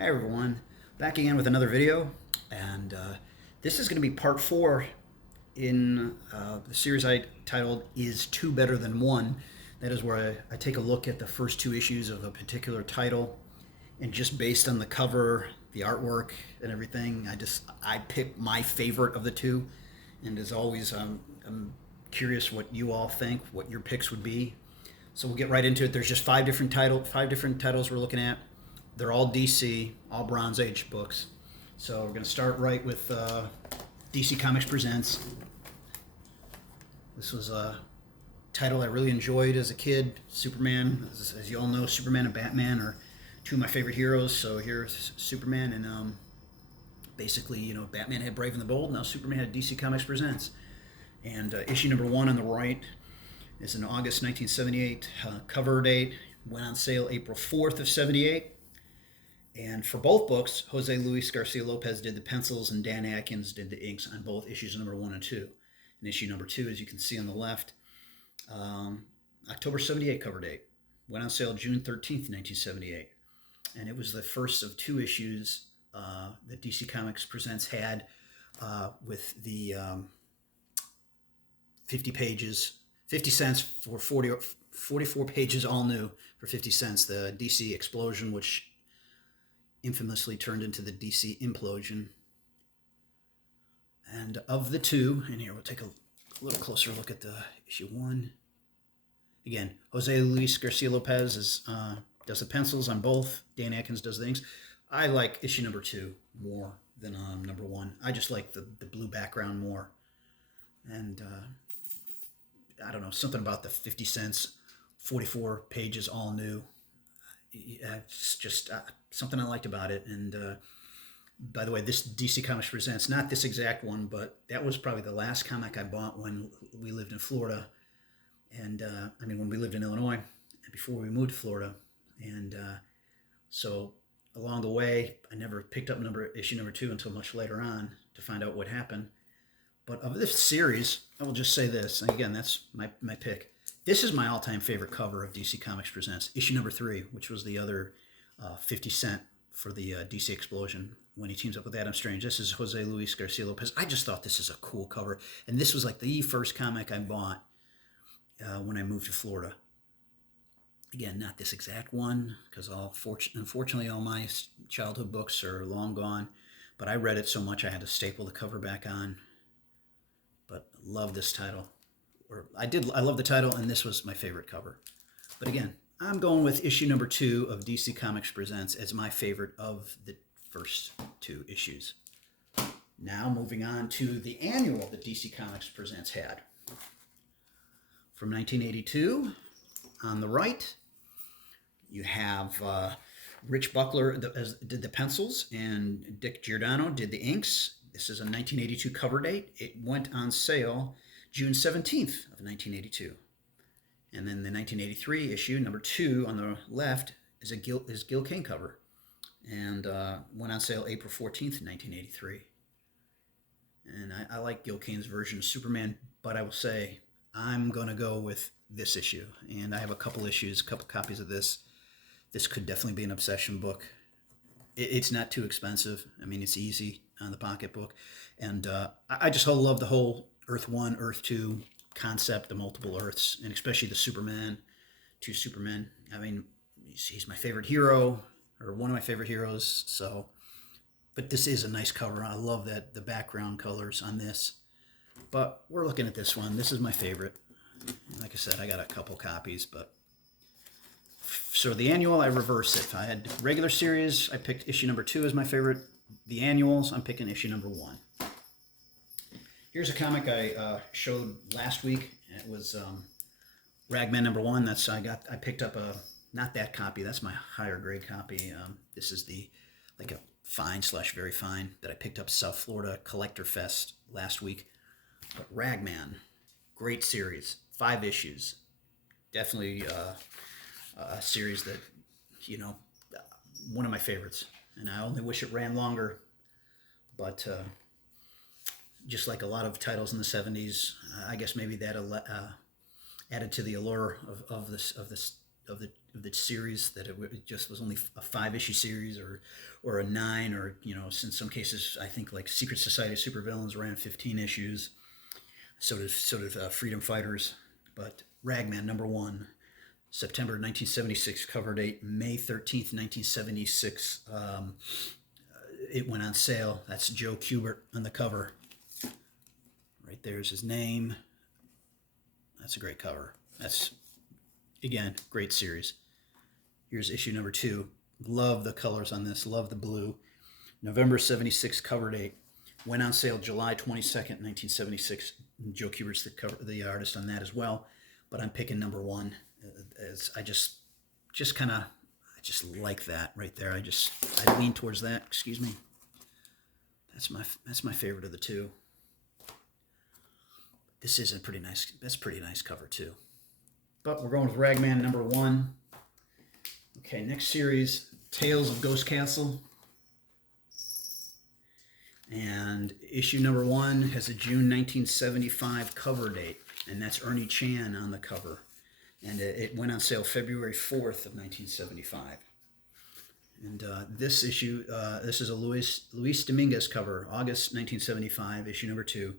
Hi everyone, back again with another video, and this is going to be part 4 in the series I titled "Is Two Better Than One?" That is where I take a look at the first two issues of a particular title, and just based on the cover, the artwork, and everything, I pick my favorite of the two. And as always, I'm curious what you all think, what your picks would be. So we'll get right into it. There's just five different titles we're looking at. They're all DC, all Bronze Age books. So we're going to start right with DC Comics Presents. This was a title I really enjoyed as a kid. Superman, as you all know, Superman and Batman are two of my favorite heroes. So here's Superman, and basically, Batman had Brave and the Bold. Now Superman had DC Comics Presents. And issue number 1 on the right is an August 1978 cover date. Went on sale April 4th of 78. And for both books, Jose Luis Garcia Lopez did the pencils and Dan Atkins did the inks on both issues number 1 and 2. And issue number 2, as you can see on the left, October 78 cover date. Went on sale June 13th, 1978. And it was the first of 2 issues that DC Comics Presents had with the 50 pages, 50 cents for 44 pages all new for 50 cents. The DC Explosion, which infamously turned into the DC Implosion. And of the two, and here we'll take a little closer look at the issue 1. Again, Jose Luis Garcia Lopez does the pencils on both. Dan Atkins does the inks. I like issue number 2 more than number 1. I just like the blue background more. And I don't know, something about the 50 cents, 44 pages all new. It's just something I liked about it. And by the way, this DC Comics Presents, not this exact one, but that was probably the last comic I bought when we lived in Florida. And when we lived in Illinois before we moved to Florida. And so along the way, I never picked up issue number 2 until much later on to find out what happened. But of this series, I will just say this. And again, that's my pick. This is my all-time favorite cover of DC Comics Presents, issue number 3, which was the other 50 cent for the DC Explosion when he teams up with Adam Strange. This is Jose Luis Garcia Lopez. I just thought this is a cool cover. And this was like the first comic I bought when I moved to Florida. Again, not this exact one, because unfortunately all my childhood books are long gone. But I read it so much I had to staple the cover back on. But love this title. I love the title, and this was my favorite cover. But again, I'm going with issue number 2 of DC Comics Presents as my favorite of the first 2 issues. Now moving on to the annual that DC Comics Presents had. From 1982, on the right, you have Rich Buckler did the pencils, and Dick Giordano did the inks. This is a 1982 cover date. It went on sale June 17th of 1982. And then the 1983 issue, number 2 on the left, is Gil Kane cover. And went on sale April 14th, 1983. And I like Gil Kane's version of Superman, but I will say I'm going to go with this issue. And I have a couple copies of this. This could definitely be an obsession book. It's not too expensive. It's easy on the pocketbook. And I just love the whole Earth 1, Earth 2 concept, the multiple Earths, and especially the Superman, 2 Supermen. He's my favorite hero, or one of my favorite heroes. So, but this is a nice cover. I love that the background colors on this. But we're looking at this one. This is my favorite. Like I said, I got a couple copies, but so the annual, I reverse it. If I had regular series, I picked issue number 2 as my favorite. The annuals, I'm picking issue number 1. Here's a comic I showed last week. It was Ragman number 1. I picked up not that copy. That's my higher grade copy. This is a fine/very fine that I picked up South Florida Collector Fest last week. But Ragman, great series, 5 issues. Definitely a series that, one of my favorites. And I only wish it ran longer. But just like a lot of titles in the 70s, I guess maybe that added to the allure of of the series, that it just was only a 5 issue series, or a 9, or in some cases I think like Secret Society of Supervillains ran 15 issues. So did Freedom Fighters. But Ragman #1, September 1976 cover date, May 13th, 1976. It went on sale. That's Joe Kubert on the cover. Right there's his name. That's a great cover. That's, again, great series. Here's issue #2. Love the colors on this. Love the blue. November 76 cover date. Went on sale July 22nd, 1976. Joe Kubert's the artist on that as well. But I'm picking #1. As I just like that right there. I lean towards that. Excuse me. That's my favorite of the two. This is a pretty nice cover too. But we're going with Ragman #1. Okay, next series, Tales of Ghost Castle. And issue #1 has a June 1975 cover date, and that's Ernie Chan on the cover. And it went on sale February 4th of 1975. And this issue, this is a Luis Dominguez cover, August 1975, issue #2,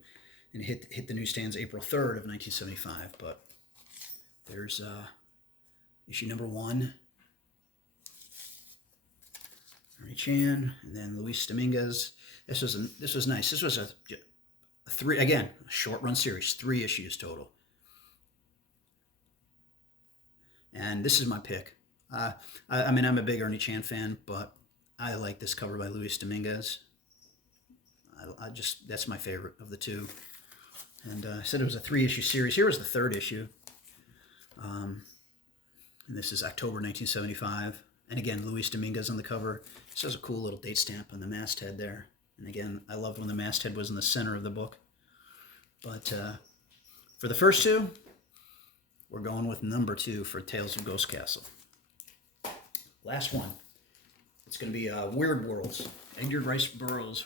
and hit the newsstands April 3rd of 1975. But there's issue #1, Ernie Chan, and then Luis Dominguez. This was nice. This was a short run series, 3 issues total. And this is my pick. I'm a big Ernie Chan fan, but I like this cover by Luis Dominguez. That's my favorite of the two. And I said it was a 3-issue series. Here was the 3rd issue. And this is October 1975. And again, Luis Dominguez on the cover. This has a cool little date stamp on the masthead there. And again, I loved when the masthead was in the center of the book. But for the first 2, we're going with #2 for Tales of Ghost Castle. Last one. It's going to be Weird Worlds. Edgar Rice Burroughs'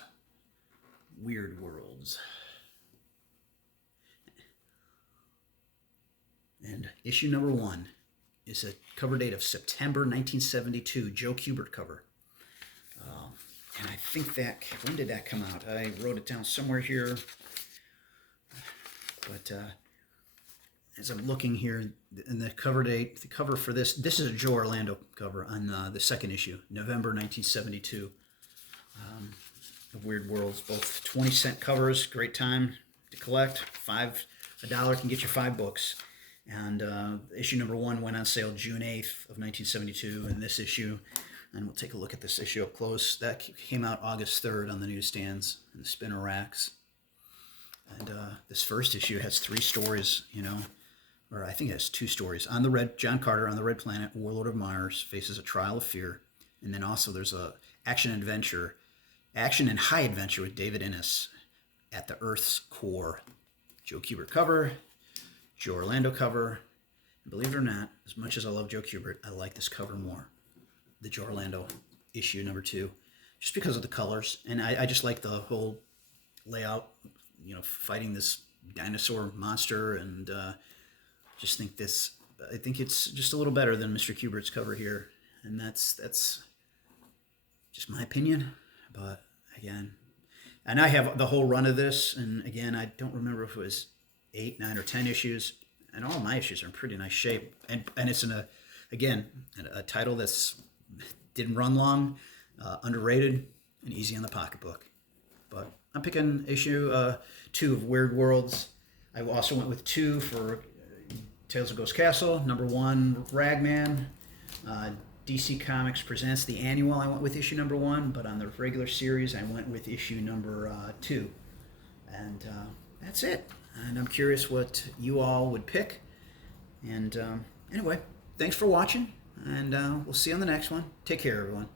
Weird Worlds. And issue #1 is a cover date of September 1972, Joe Kubert cover. And I think when did that come out? I wrote it down somewhere here. But as I'm looking here, in the cover date, the cover for this is a Joe Orlando cover on the 2nd issue, November 1972, of Weird Worlds. Both 20-cent covers, great time to collect. $1 can get you 5 books. And issue #1 went on sale June 8th of 1972, and this issue, and we'll take a look at this issue up close, that came out August 3rd on the newsstands and the spinner racks. And this first issue has 3 stories, or I think it has 2 stories. John Carter on the Red Planet, Warlord of Mars, faces a trial of fear. And then also there's a action and high adventure with David Innes at the Earth's core. Joe Kubert cover, Joe Orlando cover. And believe it or not, as much as I love Joe Kubert, I like this cover more. The Joe Orlando issue #2, just because of the colors. And I just like the whole layout, fighting this dinosaur monster, and I think it's just a little better than Mr. Kubert's cover here, and that's just my opinion. But again, and I have the whole run of this, and again, I don't remember if it was 8, 9, or 10 issues, and all my issues are in pretty nice shape, and it's a title that's didn't run long, underrated, and easy on the pocketbook. But I'm picking issue 2 of Weird Worlds. I also went with 2 for Tales of Ghost Castle. #1, Ragman. DC Comics presents the annual. I went with issue #1, but on the regular series, I went with issue #2. And that's it. And I'm curious what you all would pick. And anyway, thanks for watching, and we'll see you on the next one. Take care, everyone.